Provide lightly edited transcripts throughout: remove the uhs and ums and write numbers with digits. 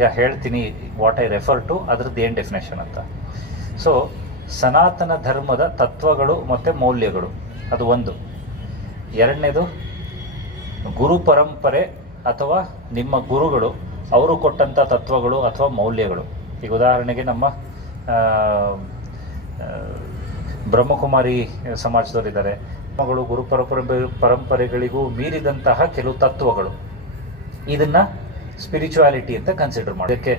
ಈಗ ಹೇಳ್ತೀನಿ what I refer to, ಅದರದ್ದು ಏನು ಡೆಫಿನೇಷನ್ ಅಂತ. ಸೊ ಸನಾತನ ಧರ್ಮದ ತತ್ವಗಳು ಮತ್ತು ಮೌಲ್ಯಗಳು, ಅದು ಒಂದು. ಎರಡನೇದು ಗುರು ಪರಂಪರೆ ಅಥವಾ ನಿಮ್ಮ ಗುರುಗಳು ಅವರು ಕೊಟ್ಟಂಥ ತತ್ವಗಳು ಅಥವಾ ಮೌಲ್ಯಗಳು. ಈಗ ಉದಾಹರಣೆಗೆ ನಮ್ಮ ಬ್ರಹ್ಮಕುಮಾರಿ ಸಮಾಜದವರಿದ್ದಾರೆ, ಮಗಳು ಗುರು ಪರಂಪರೆಗಳಿಗೂ ಮೀರಿದಂತಹ ಕೆಲವು ತತ್ವಗಳು. ಇದನ್ನು ಸ್ಪಿರಿಚುವಾಲಿಟಿ ಅಂತ ಕನ್ಸಿಡರ್ ಮಾಡಿ. ಅದಕ್ಕೆ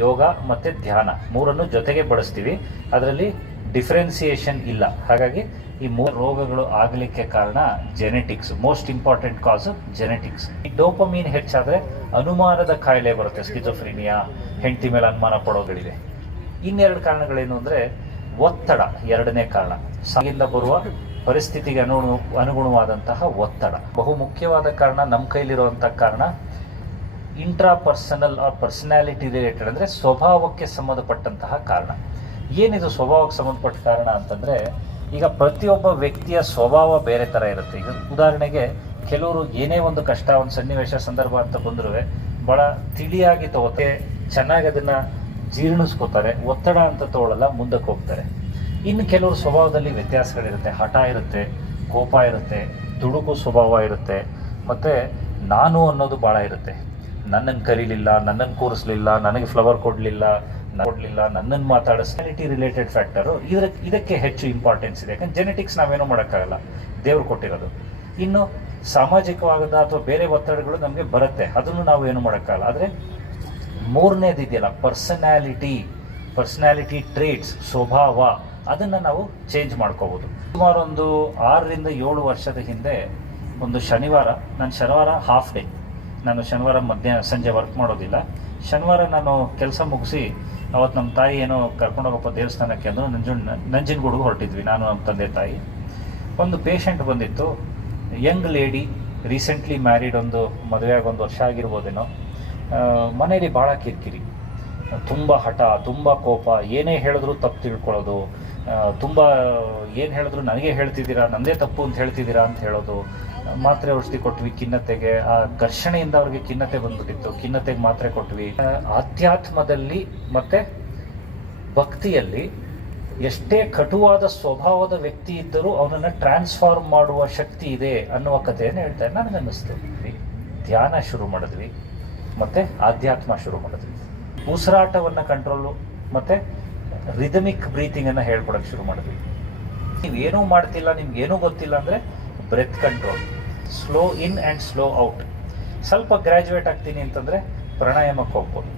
ಯೋಗ ಮತ್ತು ಧ್ಯಾನ ಮೂರನ್ನು ಜೊತೆಗೆ ಬಳಸ್ತೀವಿ, ಅದರಲ್ಲಿ ಡಿಫ್ರೆನ್ಸಿಯೇಷನ್ ಇಲ್ಲ. ಹಾಗಾಗಿ ಈ ಮೂರು ರೋಗಗಳು ಆಗಲಿಕ್ಕೆ ಕಾರಣ ಜೆನೆಟಿಕ್ಸ್. ಮೋಸ್ಟ್ ಇಂಪಾರ್ಟೆಂಟ್ ಕಾಸ್ ಜೆನೆಟಿಕ್ಸ್. ಈ ಡೋಪಮೀನ್ ಹೆಚ್ಚಾದರೆ ಅನುಮಾನದ ಕಾಯಿಲೆ ಬರುತ್ತೆ, ಸ್ಕಿಜೋಫ್ರೀನಿಯಾ, ಹೆಂಡತಿ ಮೇಲೆ ಅನುಮಾನ ಪಡೋಗಳಿವೆ. ಇನ್ನೆರಡು ಕಾರಣಗಳೇನು ಅಂದರೆ ಒತ್ತಡ ಎರಡನೇ ಕಾರಣ, ಸಾಗಿಂದ ಬರುವ ಪರಿಸ್ಥಿತಿಗೆ ಅನುಗುಣವಾದಂತಹ ಒತ್ತಡ. ಬಹು ಮುಖ್ಯವಾದ ಕಾರಣ ನಮ್ಮ ಕೈಲಿರುವಂಥ ಕಾರಣ ಇಂಟ್ರಾಪರ್ಸನಲ್ ಆರ್ ಪರ್ಸನಾಲಿಟಿ ರಿಲೇಟೆಡ್, ಅಂದರೆ ಸ್ವಭಾವಕ್ಕೆ ಸಂಬಂಧಪಟ್ಟಂತಹ ಕಾರಣ. ಏನಿದು ಸ್ವಭಾವಕ್ಕೆ ಸಂಬಂಧಪಟ್ಟ ಕಾರಣ ಅಂತಂದರೆ, ಈಗ ಪ್ರತಿಯೊಬ್ಬ ವ್ಯಕ್ತಿಯ ಸ್ವಭಾವ ಬೇರೆ ಥರ ಇರುತ್ತೆ. ಈಗ ಉದಾಹರಣೆಗೆ ಕೆಲವರು ಏನೇ ಒಂದು ಕಷ್ಟ, ಒಂದು ಸನ್ನಿವೇಶ, ಸಂದರ್ಭ ಅಂತ ಬಂದರೂ ಭಾಳ ತಿಳಿಯಾಗಿ ತಗೋತಾರೆ, ಚೆನ್ನಾಗಿ ಅದನ್ನು ಜೀರ್ಣಿಸ್ಕೋತಾರೆ. ಒತ್ತಡ ಅಂತ ತಗೊಳ್ಳಲ್ಲ, ಮುಂದಕ್ಕೆ ಹೋಗ್ತಾರೆ. ಇನ್ನು ಕೆಲವರು ಸ್ವಭಾವದಲ್ಲಿ ವ್ಯತ್ಯಾಸಗಳಿರುತ್ತೆ, ಹಠ ಇರುತ್ತೆ, ಕೋಪ ಇರುತ್ತೆ, ದುಡುಕು ಸ್ವಭಾವ ಇರುತ್ತೆ, ಮತ್ತು ನಾನು ಅನ್ನೋದು ಭಾಳ ಇರುತ್ತೆ. ನನ್ನನ್ನು ಕರೀಲಿಲ್ಲ, ನನ್ನನ್ನು ಕೂರಿಸ್ಲಿಲ್ಲ, ನನಗೆ ಫ್ಲವರ್ ಕೊಡಲಿಲ್ಲ, ನನ್ನನ್ನು ಮಾತಾಡಿಸ್ಲಿಟಿ ರಿಲೇಟೆಡ್ ಫ್ಯಾಕ್ಟರು ಇದಕ್ಕೆ ಹೆಚ್ಚು ಇಂಪಾರ್ಟೆನ್ಸ್ ಇದೆ. ಯಾಕಂದ್ರೆ ಜೆನೆಟಿಕ್ಸ್ ನಾವೇನೂ ಮಾಡೋಕ್ಕಾಗಲ್ಲ, ದೇವ್ರು ಕೊಟ್ಟಿರೋದು. ಇನ್ನು ಸಾಮಾಜಿಕವಾದ ಅಥವಾ ಬೇರೆ ಒತ್ತಡಗಳು ನಮಗೆ ಬರುತ್ತೆ, ಅದನ್ನು ನಾವು ಏನು ಮಾಡೋಕ್ಕಾಗಲ್ಲ. ಆದರೆ ಮೂರನೇದು ಇದೆಯಲ್ಲ, ಪರ್ಸನಾಲಿಟಿ ಟ್ರೇಟ್ಸ್, ಸ್ವಭಾವ, ಅದನ್ನು ನಾವು ಚೇಂಜ್ ಮಾಡ್ಕೋಬೋದು. ಸುಮಾರು ಒಂದು 6 ರಿಂದ 7 ವರ್ಷದ ಹಿಂದೆ ಒಂದು ಶನಿವಾರ ಹಾಫ್ ಡೇ, ನಾನು ಶನಿವಾರ ಸಂಜೆ ವರ್ಕ್ ಮಾಡೋದಿಲ್ಲ. ಶನಿವಾರ ನಾನು ಕೆಲಸ ಮುಗಿಸಿ ಅವತ್ತು ನಮ್ಮ ತಾಯಿ ಏನೋ ಕರ್ಕೊಂಡೋಗಪ್ಪ ದೇವಸ್ಥಾನಕ್ಕೆ ಅಂದರು, ನಂಜನಗೂಡಿಗೆ ಹೊರಟಿದ್ವಿ, ನಾನು ನಮ್ಮ ತಂದೆ ತಾಯಿ. ಒಂದು ಪೇಷಂಟ್ ಬಂದಿತ್ತು, ಯಂಗ್ ಲೇಡಿ, ರೀಸೆಂಟ್ಲಿ ಮ್ಯಾರಿಡ್, ಒಂದು ಮದುವೆಯಾಗಿ 1 ವರ್ಷ ಆಗಿರ್ಬೋದೇನೋ. ಮನೇಲಿ ಭಾಳ ಕಿರಿಕಿರಿ, ತುಂಬ ಹಠ, ತುಂಬ ಕೋಪ, ಏನೇ ಹೇಳಿದ್ರು ತಪ್ಪು ತಿಳ್ಕೊಳ್ಳೋದು, ತುಂಬ ಏನು ಹೇಳಿದ್ರು ನನಗೆ ಹೇಳ್ತಿದ್ದೀರಾ, ನನ್ನದೇ ತಪ್ಪು ಅಂತ ಹೇಳ್ತಿದ್ದೀರಾ ಅಂತ ಹೇಳೋದು. ಮಾತ್ರೆ ಔಷಧಿ ಕೊಟ್ವಿ ಖಿನ್ನತೆಗೆ, ಆ ಘರ್ಷಣೆಯಿಂದ ಅವ್ರಿಗೆ ಖಿನ್ನತೆ ಬಂದ್ಬಿಟ್ಟಿತ್ತು, ಖಿನ್ನತೆಗೆ ಮಾತ್ರೆ ಕೊಟ್ವಿ. ಆಧ್ಯಾತ್ಮದಲ್ಲಿ ಮತ್ತು ಭಕ್ತಿಯಲ್ಲಿ ಎಷ್ಟೇ ಕಟುವಾದ ಸ್ವಭಾವದ ವ್ಯಕ್ತಿ ಇದ್ದರೂ ಅವನನ್ನು ಟ್ರಾನ್ಸ್ಫಾರ್ಮ್ ಮಾಡುವ ಶಕ್ತಿ ಇದೆ ಅನ್ನುವ ಕಥೆಯನ್ನು ಹೇಳ್ತಾರೆ. ನನಗನ್ನಿಸ್ತು. ಧ್ಯಾನ ಶುರು ಮಾಡಿದ್ವಿ ಮತ್ತು ಆಧ್ಯಾತ್ಮ ಶುರು ಮಾಡಿದ್ವಿ. ಉಸಿರಾಟವನ್ನು ಕಂಟ್ರೋಲು ಮತ್ತು ರಿದಮಿಕ್ ಬ್ರೀತಿಂಗನ್ನು ಹೇಳ್ಕೊಡೋಕ್ಕೆ ಶುರು ಮಾಡಿದ್ವಿ. ನೀವೇನೂ ಮಾಡ್ತಿಲ್ಲ, ನಿಮ್ಗೇನೂ ಗೊತ್ತಿಲ್ಲ ಅಂದರೆ breath control, slow in and slow out. ಸ್ವಲ್ಪ ಗ್ರ್ಯಾಜುಯೇಟ್ ಆಗ್ತೀನಿ ಅಂತಂದರೆ ಪ್ರಾಣಾಯಾಮಕ್ಕೆ ಹೋಗ್ಬೋದು.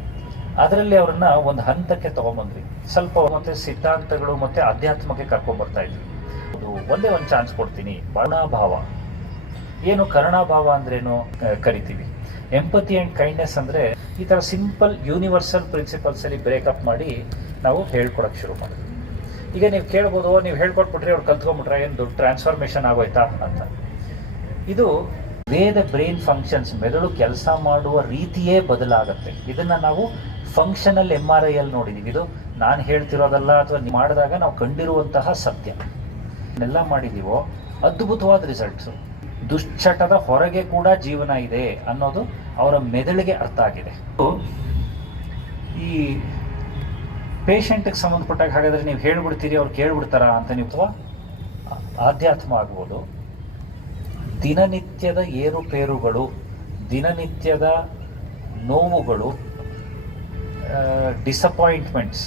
ಅದರಲ್ಲಿ ಅವ್ರನ್ನ ಒಂದು ಹಂತಕ್ಕೆ ತೊಗೊಂಬಂದ್ವಿ, ಸ್ವಲ್ಪ ಮತ್ತು ಸಿದ್ಧಾಂತಗಳು ಮತ್ತು ಆಧ್ಯಾತ್ಮಕ್ಕೆ ಕರ್ಕೊಂಡ್ಬರ್ತಾ ಇದ್ವಿ. ಅದು ಒಂದೇ ಒಂದು ಚಾನ್ಸ್ ಕೊಡ್ತೀನಿ. ಕರುಣಾಭಾವ, ಏನು ಕರುಣಾಭಾವ ಅಂದ್ರೇನು ಕರಿತೀವಿ. ಎಂಪತಿ ಆ್ಯಂಡ್ ಕೈಂಡ್ನೆಸ್ ಅಂದರೆ ಈ ಥರ ಸಿಂಪಲ್ ಯೂನಿವರ್ಸಲ್ ಪ್ರಿನ್ಸಿಪಲ್ಸಲ್ಲಿ ಬ್ರೇಕಪ್ ಮಾಡಿ ನಾವು ಹೇಳ್ಕೊಡೋಕ್ಕೆ ಶುರು ಮಾಡಿದ್ವಿ. ಈಗ ನೀವು ಕೇಳ್ಬೋದು, ನೀವು ಹೇಳ್ಕೊಟ್ಬಿಟ್ರೆ ಅವ್ರು ಕಲ್ತ್ಕೊಂಡ್ಬಿಟ್ರೆ ಏನು ದೊಡ್ಡ ಟ್ರಾನ್ಸ್ಫಾರ್ಮೇಷನ್ ಆಗೋಯ್ತಾ ಅಂತ. ಇದು ವೇದ ಬ್ರೈನ್ ಫಂಕ್ಷನ್ಸ್, ಮೆದುಳು ಕೆಲಸ ಮಾಡುವ ರೀತಿಯೇ ಬದಲಾಗುತ್ತೆ. ಇದನ್ನು ನಾವು ಫಂಕ್ಷನಲ್ MRI ಅಲ್ಲಿ ನೋಡಿದ್ದೀವಿ. ಇದು ನಾನು ಹೇಳ್ತಿರೋದಲ್ಲ, ಅಥವಾ ಮಾಡಿದಾಗ ನಾವು ಕಂಡಿರುವಂತಹ ಸತ್ಯ. ಎಲ್ಲ ಮಾಡಿದ್ದೀವೋ ಅದ್ಭುತವಾದ ರಿಸಲ್ಟ್ಸು. ದುಶ್ಚಟದ ಹೊರಗೆ ಕೂಡ ಜೀವನ ಇದೆ ಅನ್ನೋದು ಅವರ ಮೆದುಳಿಗೆ ಅರ್ಥ ಆಗಿದೆ. ಈ ಪೇಷಂಟ್ಗೆ ಸಂಬಂಧಪಟ್ಟಾಗ ಹಾಗಾದರೆ ನೀವು ಹೇಳ್ಬಿಡ್ತೀರಿ, ಅವ್ರು ಕೇಳ್ಬಿಡ್ತಾರಾ ಅಂತ ನೀವು ಆಧ್ಯಾತ್ಮ ಆಗ್ಬೋದು. ದಿನನಿತ್ಯದ ಏರುಪೇರುಗಳು, ದಿನನಿತ್ಯದ ನೋವುಗಳು, ಡಿಸಪಾಯಿಂಟ್ಮೆಂಟ್ಸ್,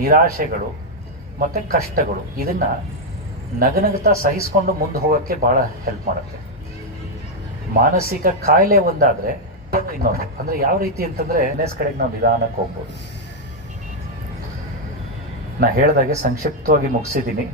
ನಿರಾಶೆಗಳು ಮತ್ತು ಕಷ್ಟಗಳು, ಇದನ್ನು ನಗನಗುತ್ತಾ ಸಹಿಸ್ಕೊಂಡು ಮುಂದೆ ಹೋಗೋಕ್ಕೆ ಭಾಳ ಹೆಲ್ಪ್ ಮಾಡುತ್ತೆ. ಮಾನಸಿಕ ಕಾಯಿಲೆ ಒಂದಾದರೆ ಇನ್ನೊಂದು, ಅಂದರೆ ಯಾವ ರೀತಿ ಅಂತಂದರೆ ಕಡೆಗೆ ನಾವು ನಿಧಾನಕ್ಕೆ ಹೋಗ್ಬೋದು. ನಾ ಹೇಳ್ದಾಗೆ ಸಂಕ್ಷಿಪ್ತವಾಗಿ ಮುಗಿಸಿದ್ದೀನಿ.